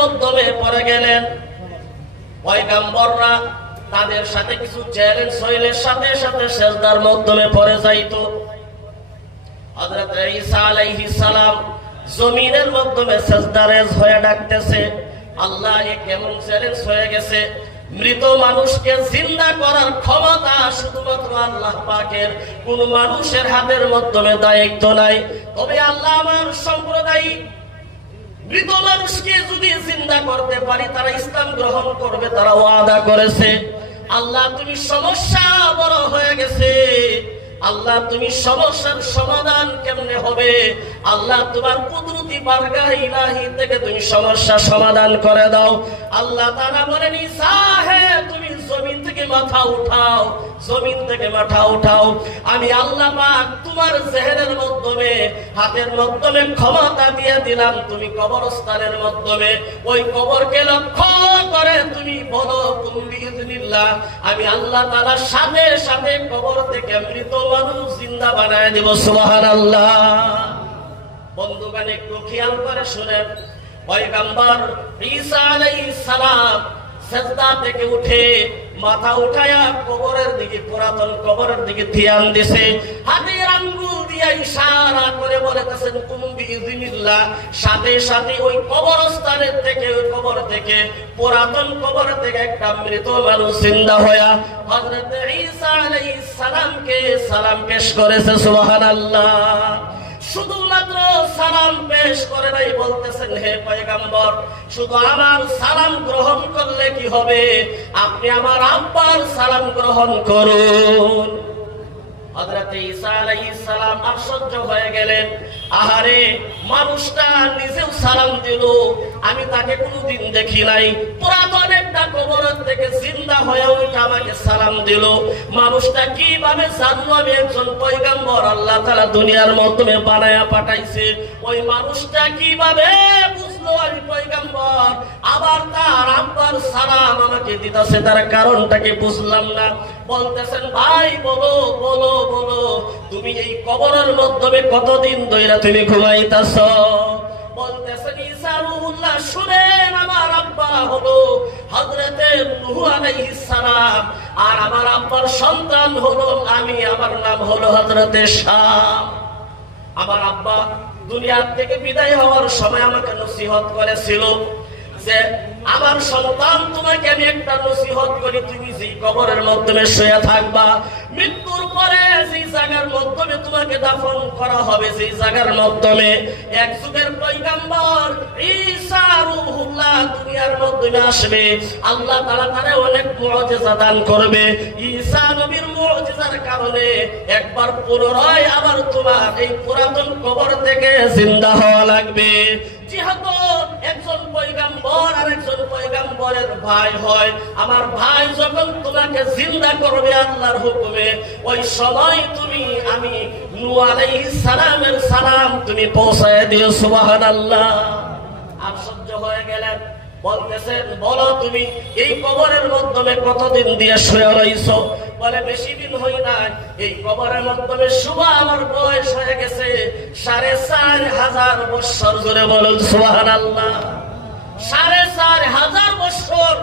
মাধ্যমে পড়ে গেলেন। পয়গম্বররা তাদের সাথে কিছু চ্যালেঞ্জ হইলে সাথে সাথে সিজদার মাধ্যমে পড়ে যাইতো। হযরত ঈসা আলাইহিস সালাম জমিনের মাধ্যমে সিজদারে হয়ে ডাকতেছে, আল্লাহ এ কেমন চ্যালেঞ্জ হয়ে গেছে? মৃত মানুষকে জিন্দা করার ক্ষমতা শুধুমাত্র আল্লাহ পাকের, কোন মানুষের হাতের মাধ্যমে দায়িত্ব নাই। তবে আল্লাহ আমার সম্প্রদায় মৃত মানুষকে যদি জিন্দা করতে পারি তারা ইসলাম গ্রহণ করবে, তারা ওয়াদা করেছে। আল্লাহ তুমি সমস্যা বড় হয়ে গেছে, আল্লাহ তুমি সমস্যার সমাধান কেমনে হবে? আল্লাহ তোমার কুদরতি বারগাহ ইলাহি থেকে তুমি সমস্যা সমাধান করে দাও। আল্লাহ তাআলা বলেন, ঈসা হে তুমি জমিন থেকে মাথা উঠাও, জমিন থেকে মাথা উঠাও। আমি আল্লাহ পাক তোমার জেহেনের মাধ্যমে, হাতের মাধ্যমে ক্ষমতা দিয়ে দিলাম। তুমি কবরস্থানের মাধ্যমে ওই কবরকে লক্ষ্য করে তুমি বলো বিইذনিল্লাহ, আমি আল্লাহ তাআলা সাথে সাথে কবর থেকে মৃত মানুষ জিন্দা বানায় দেব। সুবহানাল্লাহ। বন্ধুগণ একটু খেয়াল করে শুনেন, পয়গম্বর ঈসা আলাইহিস সালাম সিজদা থেকে উঠে মাথা উঠায়া কবরের দিকে, পুরাতন কবরের দিকে ধ্যান দিছে। হাতের আঙ্গুল দিয়ে ইশারা করে বলতেছেন কুম বিইذনিল্লাহ। সাথে সাথে ওই কবরস্থানের থেকে, ওই কবর থেকে, পুরাতন কবর থেকে একটা মৃত মানুষ জিন্দা হয়া হযরত ঈসা আলাইহিস সালামকে সালাম পেশ করেছে। সুবহানাল্লাহ। শুধুমাত্র সালাম পেশ করে নাই, বলতেছেন হে পয়গম্বর শুধু আমার সালাম গ্রহণ করলে কি হবে? আপনি আমার আব্বার সালাম গ্রহণ করুন। হযরত ঈসা আলাইহিস সালাম আশ্চর্য হয়ে গেলেন, আহারে মানুষটা নিজেও সালাম দিল, আমি তাকে কোনোদিন দেখি নাই। পুরাতন একটা কবর থেকে জিন্দা হয়ে ওইটা আমাকে সালাম দিল। মানুষটা কিভাবে জানলো আমি একজন পয়গম্বর, আল্লাহ তাআলা দুনিয়ার মাধ্যমে বানায়া পাঠাইছে? ওই মানুষটা কিভাবে বুঝলো আমি পয়গম্বর? আবার তার আব্বার সালাম আমাকে দিতেছে, তার কারণটাকে বুঝলাম না। বলতেছেন ভাই বলো বলো বলো, তুমি এই কবরের মাধ্যমে কতদিন ধরে তুমি ঘুমাইতেছ? বলতেছেন ঈসা রূহুল্লাহ, শুনেন আমার আব্বা হলো হযরতে নূহ আলাইহিস সালাম, আর আমার আব্বার সন্তান হলো আমি, আমার নাম হলো হযরতে শাম। আমার আব্বা দুনিয়া থেকে বিদায় হওয়ার সময় আমাকে নসিহত করেছিল যে আমার সন্তান, তোমাকে আমি একটা নসিহত করি, তুমি যে কবরের মাধ্যমে শুয়ে থাকবা, মৃত্যুর পরে যে জায়গার মাধ্যমে তোমাকে দাফন করা হবে, যে জায়গার মাধ্যমে এক যুগের পয়গম্বর ঈসা রূহুল্লাহ দুনিয়ার মাধ্যমে আসবে, আল্লাহ তাআলা তারে অনেক মুজিজা দান করবে। ঈসা নবীর মুজিজার কারণে একবার পুনরায় আবার তোমার এই পুরাতন কবর থেকে জিন্দা হওয়া লাগবে। যেহেতু একজন পয়গম্বর আর একজন পয়গম্বরের ভাই হয়, আমার ভাই যখন তোমাকে জিন্দা করবে আল্লাহর হুকুমে, ওই সময় তুমি আমি নূহ আলাইহিস সালামের সালাম তুমি পৌঁছায় দিও। সুবহানাল্লাহ। আশ্চর্য হয়ে গেলেন, বলতেছেন বলো তুমি এই কবরের মাধ্যমে কতদিন দিয়ে শুয়ে রইছো? বলে বেশি দিন হই নাই, এই কবরের মাধ্যমে শুভ আমার বয়স হয়ে গেছে ৪,৫০০ বছর। জোরে বলুন সুবহানাল্লাহ। ৪,৫০০ বছর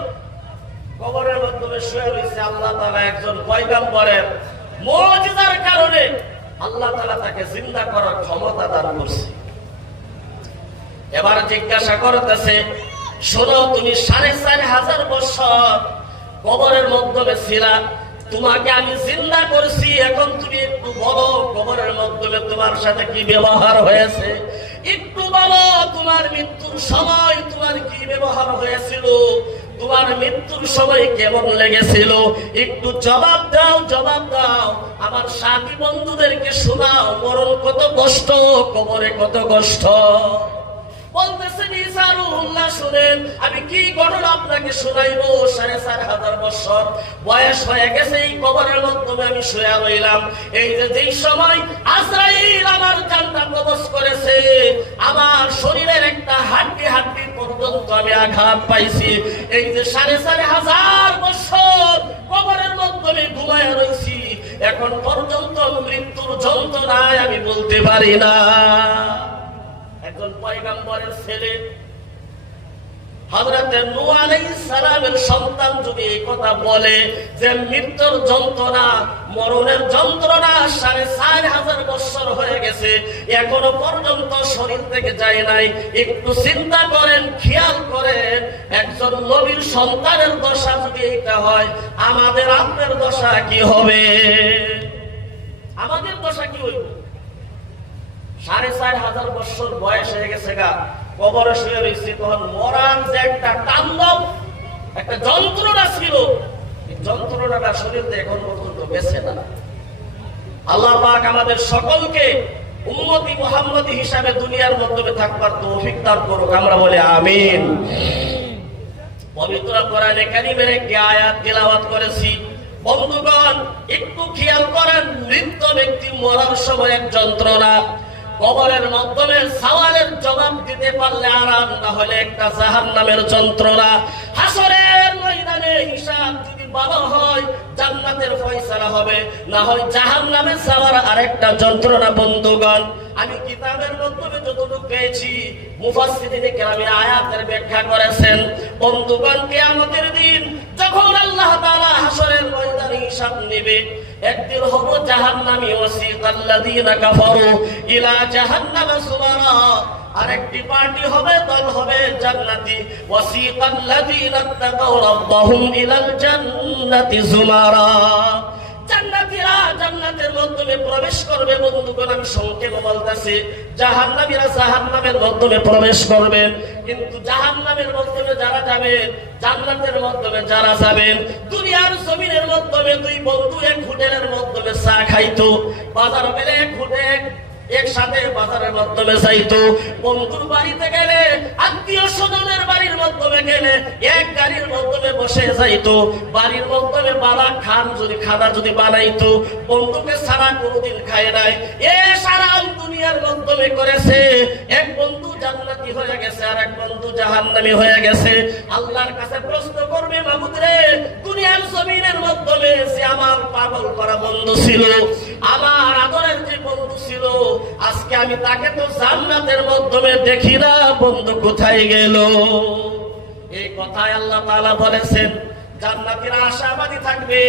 কবরের মাধ্যমে শুয়ে রয়েছে। আল্লাহ তাআলা একজন পয়গম্বরের মুজিজার কারণে আল্লাহ তাআলা তাকে জিন্দা করার ক্ষমতা দান করছে। এবার জিজ্ঞাসা করতেছে, শোনো তুমি ৪,৫০০ বছর কবরের মাধ্যমে ছিলা, তোমাকে আমি জিন্দা করছি, এখন তুমি একটু বলো কবরের মাধ্যমে তোমার সাথে কি ব্যবহার হয়েছে? একটু বলো তোমার মৃত্যুর সময় তোমার কি ব্যবহার হয়েছিল, তোমার মৃত্যুর সময় কেমন লেগেছিল? একটু জবাব দাও, জবাব দাও। আমার সাথী বন্ধুদেরকে শোনাও, মরণ কত কষ্ট, কবরে কত কষ্ট। বলতেছেন ঈসা রূহুল্লাহ, শুনেন আমি কি ঘটনা আপনাকে শোনাইবো। ৪,৫০০ বছর বয়স হয়ে গেছে, এই কবরের মাধ্যমে আমি শুয়ে রইলাম। এই যে যেই সময় আজরাইল আমার জানটা কবজ করেছে, আমার শরীরের একটা হাড্ডি হাড্ডি পর্যন্ত আমি আঘাত পাইছি। এই যে ৪,৫০০ বছর কবরের মাধ্যমে ঘুমায় রইছি, এখন পর্যন্ত মৃত্যুর যন্ত্রণায় আমি বলতে পারি না। একজন পয়গম্বরের ছেলে হযরত নূহ আলাইহিস সালামের সন্তান যদি এই কথা বলে যে মৃত্যুর যন্ত্রণা, মরণের যন্ত্রণা ৪৫০০ বছর হয়ে গেছে, এখনো পর্যন্ত শরীর থেকে যায় নাই, একটু চিন্তা করেন, খেয়াল করেন, একজন নবীর সন্তানের দশা যদি এটা হয়, আমাদের আপনার দশা কি হবে? আমাদের দশা কি হইব? ৪৫০০ বছর বয়স হয়ে গেছে গা, কবরে শুয়ে রয়েছে, তখন মরার যে একটা তাণ্ডব, একটা যন্ত্রণা ছিল, এই যন্ত্রণাটা শরীরতে এখন পর্যন্ত বেঁচে না। আল্লাহ পাক আমাদের সকলকে উম্মতি মুহাম্মদী হিসাবে দুনিয়ার মধ্যে থাকবার তৌফিক দান করুক, আমরা বলি আমিন। পবিত্র কোরআনে কারীমের একটি আয়াত তিলাওয়াত করেছি। বন্ধুগণ, একটু খেয়াল করেন, মৃত ব্যক্তি মরার সময় এক যন্ত্রণা, কবরের মাধ্যমে সওয়ালের জবাব দিতে পারলে আরাম, না হলে একটা জাহান্নামের যন্ত্রণা। হাসরের ময়দানে হিসাব যদি ভালো হয়, জান্নাতের ফয়সালা হবে, না হয় জাহান্নামে যাওয়ার আরেকটা যন্ত্রণা। বন্ধুগণ, আমি কিতাবের মাধ্যমে যতটুকু পেয়েছি, মুফাসসিরিনে কেরাম আয়াতের ব্যাখ্যা করেছেন। বন্ধুগণ, কিয়ামতের দিন যখন আল্লাহ তাআলা হাসরের ময়দানে হিসাব নেবে, একদিন হবে জাহান্নামী ওয়াসিকাল্লাযীনা কাফারু ইলা জাহান্নামা সুমারা, আরেকটি পার্টি হবে, দল হবে জান্নাতি, ওয়াসিকাল্লাযীনা তাকাউ রাব্বাহুম ইলাল জান্নাতি যুমারা। জান্নাতীরা জান্নাতের মাধ্যমে প্রবেশ করবে। বন্ধুগণ, আমি সংক্ষেপে বলতেছি, জাহান্নামীরা জাহান্নামের মাধ্যমে প্রবেশ করবেন, কিন্তু জাহান্নামের মাধ্যমে যারা যাবেন, জান্নাতের মাধ্যমে যারা যাবেন। দুনিয়ার জমিনের মাধ্যমে দুই বন্ধু এক হোটেলের মাধ্যমে চা খাইতো, বাজার পেলে এক হোটেল একসাথে বাজারের মাধ্যমে যাইতো, বন্ধুর বাড়িতে গেলে, আত্মীয় স্বজনের বাড়ির মাধ্যমে গেলে এক গাড়ির মাধ্যমে বসে যাইতো, বাড়ির মাধ্যমে বাবা খান যদি খানা যদি বানাইতো, বন্ধুকে সারা কোনোদিন খায় নাই। এ সারা দুনিয়ার মাধ্যমে করেছে। এক বন্ধু জান্নাতি হয়ে গেছে, আর এক বন্ধু জাহান্নামী হয়ে গেছে। আল্লাহর কাছে প্রশ্ন করবে, মাবুদ রে, দুনিয়ার জমিনের মাধ্যমে যে আমার পাগল করা বন্ধু ছিল, আমার আদরের যে বন্ধু ছিল, আজকে আমি তাকে তো জান্নাতের মাধ্যমে দেখি না, বন্ধু কোথায় গেল? এই কথাই আল্লাহ তাআলা বলেছেন। জান্নাতীরা আশাবাদী থাকবে,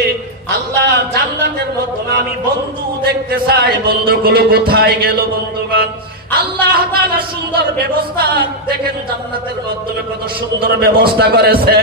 আল্লাহ জান্নাতের মাধ্যমে আমি বন্ধু দেখতে চাই, বন্ধুগুলো কোথায় গেল? বন্ধুগণ, আল্লাহ তাআলা সুন্দর ব্যবস্থা দেখেন, জান্নাতের মাধ্যমে কত সুন্দর ব্যবস্থা করেছে।